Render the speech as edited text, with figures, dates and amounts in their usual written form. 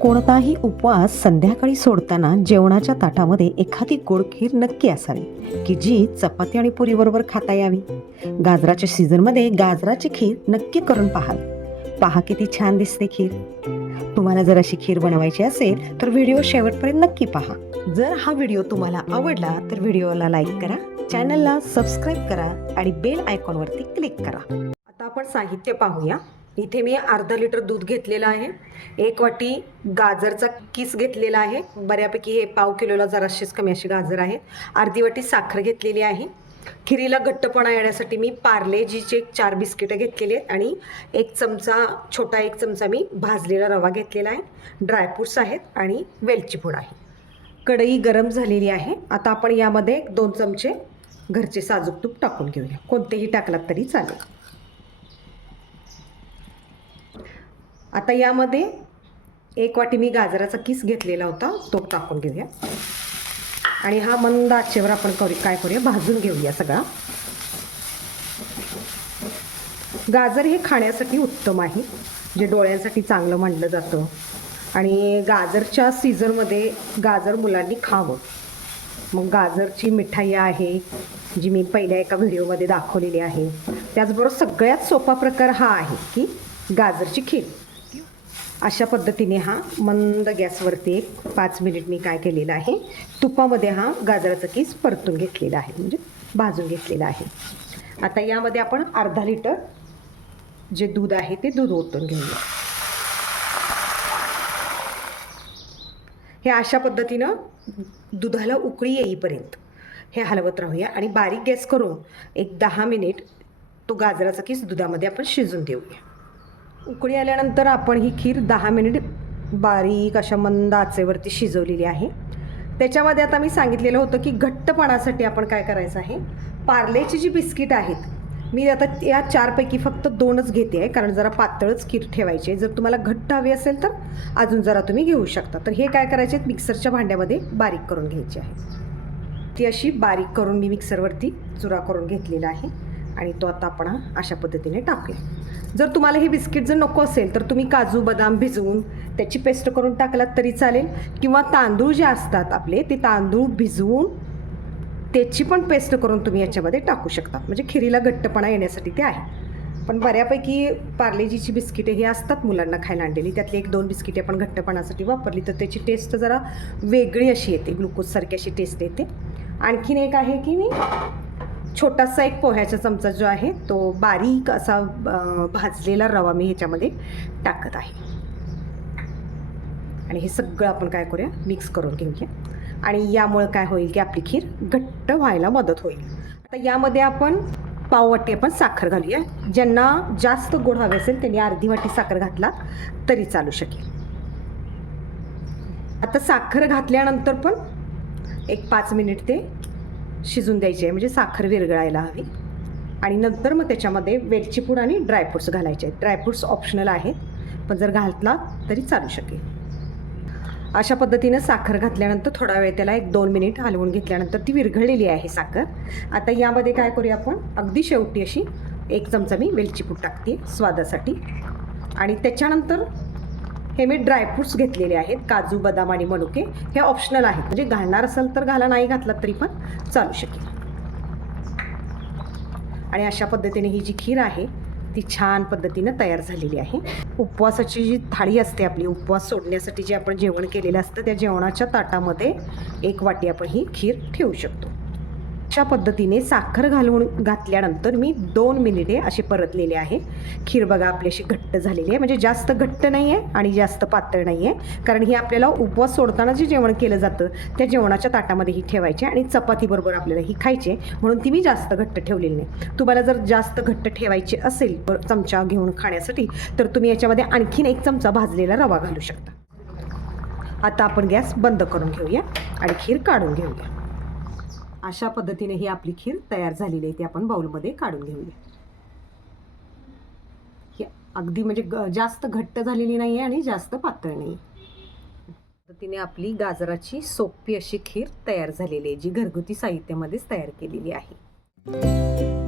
कोणताही उपवास संध्याकाळी सोडताना जेवणाच्या ताटामध्ये एखादी गोड खीर नक्की असावी की जी चपाती आणि पुरीबरोबर खाता यावी. गाजराच्या सीझनमध्ये गाजराची खीर नक्की करून पहा किती छान दिसते खीर. तुम्हाला जर अशी खीर बनवायची असेल तर व्हिडिओ शेवटपर्यंत नक्की पहा. जर हा व्हिडिओ तुम्हाला आवडला तर व्हिडिओला लाईक करा, चॅनलला सबस्क्राईब करा आणि बेल आयकॉनवरती क्लिक करा. आता आपण साहित्य पाहूया. इथे मी अर्धा लिटर दूध घेतलेलं आहे, 1 वाटी गाजरचा किस घेतलेला आहे, बऱ्यापैकी हे पाव किलोला जराशीच कमी अशी गाजर आहे, अर्धी वाटी साखर घेतलेली आहे. खिरीला घट्टपणा येण्यासाठी मी पार्लेजीचे 4 बिस्किटं घेतलेली आहेत आणि छोटा एक चमचा मी भाजलेला रवा घेतलेला आहे, ड्रायफ्रूट्स आहेत आणि वेलची पूड आहे. कढई गरम झालेली आहे. आता आपण यामध्ये 2 चमचे घरचे साजूक तूप टाकून घेऊया, कोणतेही टाकलात तरी चालेल. आता यामध्ये 1 वाटी मी गाजराचा किस घेतलेला होता तो टाकून घेऊया आणि हा मंद आचेवर आपण काय करूया, भाजून घेऊया सगळा. गाजर हे खाण्यासाठी उत्तम आहे, जे डोळ्यांसाठी चांगलं मानलं जातं आणि गाजरच्या सीझनमध्ये गाजर मुलांनी खावं. मग गाजरची मिठाई आहे जी मी पहिल्या एका व्हिडिओमध्ये दाखवलेली आहे. त्याचबरोबर सगळ्यात सोपा प्रकार हा आहे की गाजरची खीर. अशा पद्धतीने हा मंद गॅसवरती 5 मिनिट मी काय केलेलं आहे, तुपामध्ये हा गाजराचा किस परतून घेतलेला आहे, म्हणजे भाजून घेतलेला आहे. आता यामध्ये आपण अर्धा लिटर जे दूध आहे ते दूध ओतून घेऊया. हे अशा पद्धतीनं दुधाला उकळी येईपर्यंत हे हलवत राहूया आणि बारीक गॅस करून एक 10 मिनिट तो गाजराचा किस दुधामध्ये आपण शिजून देऊया. उकळी आल्यानंतर आपण ही खीर 10 मिनिट बारीक अशा मंद आचेवरती शिजवलेली आहे. त्याच्यामध्ये आता मी सांगितलेलं होतं की घट्टपणासाठी आपण काय करायचं आहे, पार्लेची जी बिस्किट आहेत मी आता या 4 पैकी फक्त 2च घेते आहे, कारण जरा पातळच खीर ठेवायची आहे. जर तुम्हाला घट्ट हवी असेल तर अजून जरा तुम्ही घेऊ शकता. तर हे काय करायचे, मिक्सरच्या भांड्यामध्ये बारीक करून घ्यायची आहे. ती अशी बारीक करून मी मिक्सरवरती चुरा करून घेतलेला आहे आणि तो आता आपण अशा पद्धतीने टाकूया. जर तुम्हाला हे बिस्किट जर नको असेल तर तुम्ही काजू बदाम भिजवून त्याची पेस्ट करून टाकलात तरी चालेल, किंवा तांदूळ जे असतात आपले ते तांदूळ भिजवून त्याची पण पेस्ट करून तुम्ही याच्यामध्ये टाकू शकता, म्हणजे खिरीला घट्टपणा येण्यासाठी ते आहे. पण बऱ्यापैकी पार्लेजीची बिस्किटे ही असतात मुलांना खायला आणलेली, त्यातली 1-2 बिस्किटे आपण घट्टपणासाठी वापरली तर त्याची टेस्ट जरा वेगळी अशी येते, ग्लुकोजसारखी अशी टेस्ट येते. आणखीन एक आहे की मी छोटासा एक पोह्याचा चमचा जो आहे तो बारीक असा भाजलेला रवा मी ह्याच्यामध्ये टाकत आहे आणि हे सगळं आपण काय करूया, मिक्स करून घेऊया आणि यामुळे काय होईल की आपली खीर घट्ट व्हायला मदत होईल. आता यामध्ये आपण पाव वाटी आपण साखर घालूया. ज्यांना जास्त गोड हवे असेल त्यांनी अर्धी वाटी साखर घातला तरी चालू शकेल. आता साखर घातल्यानंतर पण एक 5 मिनिट ते शिजून द्यायची आहे, म्हणजे साखर विरघळायला हवी. आणि नंतर मग त्याच्यामध्ये वेलची पूड आणि ड्रायफ्रूट्स घालायचे आहेत. ड्रायफ्रूट्स ऑप्शनल आहेत, पण जर घातला तरी चालू शकेल. अशा पद्धतीनं साखर घातल्यानंतर थोडा वेळ त्याला 1-2 मिनिट हलवून घेतल्यानंतर ती विरघळलेली आहे साखर. आता यामध्ये काय करूया आपण, अगदी शेवटी अशी 1 चमचा मी वेलची पूड टाकते स्वादासाठी आणि त्याच्यानंतर हे मी ड्रायफ्रूट्स घेतलेले आहेत, काजू बदाम आणि मनुके. हे ऑप्शनल आहेत, म्हणजे घालणार असेल तर घाला, नाही घातलात तरी पण चालू शकेल. आणि अशा पद्धतीने ही जी खीर आहे ती छान पद्धतीनं तयार झालेली आहे. उपवासाची जी थाळी असते आपली, उपवास सोडण्यासाठी जे आपण जेवण केलेलं असतं त्या जेवणाच्या ताटामध्ये 1 वाटी आपण ही खीर ठेवू शकतो. अशा पद्धतीने साखर घातल्यानंतर मी 2 मिनिटे असे परतलेले आहे. खीर बघा आपली अशी घट्ट झालेली आहे, म्हणजे जास्त घट्ट नाही आहे आणि जास्त पातळ नाही आहे, कारण ही आपल्याला उपवास सोडताना जे जेवण केलं जातं त्या जेवणाच्या ताटामध्ये ही ठेवायची आणि चपातीबरोबर आपल्याला ही खायची, म्हणून ती मी जास्त घट्ट ठेवलेली नाही. तुम्हाला जर जास्त घट्ट ठेवायची असेल चमचा घेऊन खाण्यासाठी तर तुम्ही याच्यामध्ये आणखीन 1 चमचा भाजलेला रवा घालू शकता. आता आपण गॅस बंद करून घेऊया आणि खीर काढून घेऊया. अशा पद्धतीने ही आपली खीर तयार झालेली आहे, ती आपण बाउलमध्ये काढून घेऊया. ही अगदी म्हणजे जास्त घट्ट झालेली नाही आहे आणि जास्त पातळ नाही. पद्धतीने आपली गाजराची सोपी अशी खीर तयार झालेली आहे, जी घरगुती साहित्यामध्येच तयार केलेली आहे.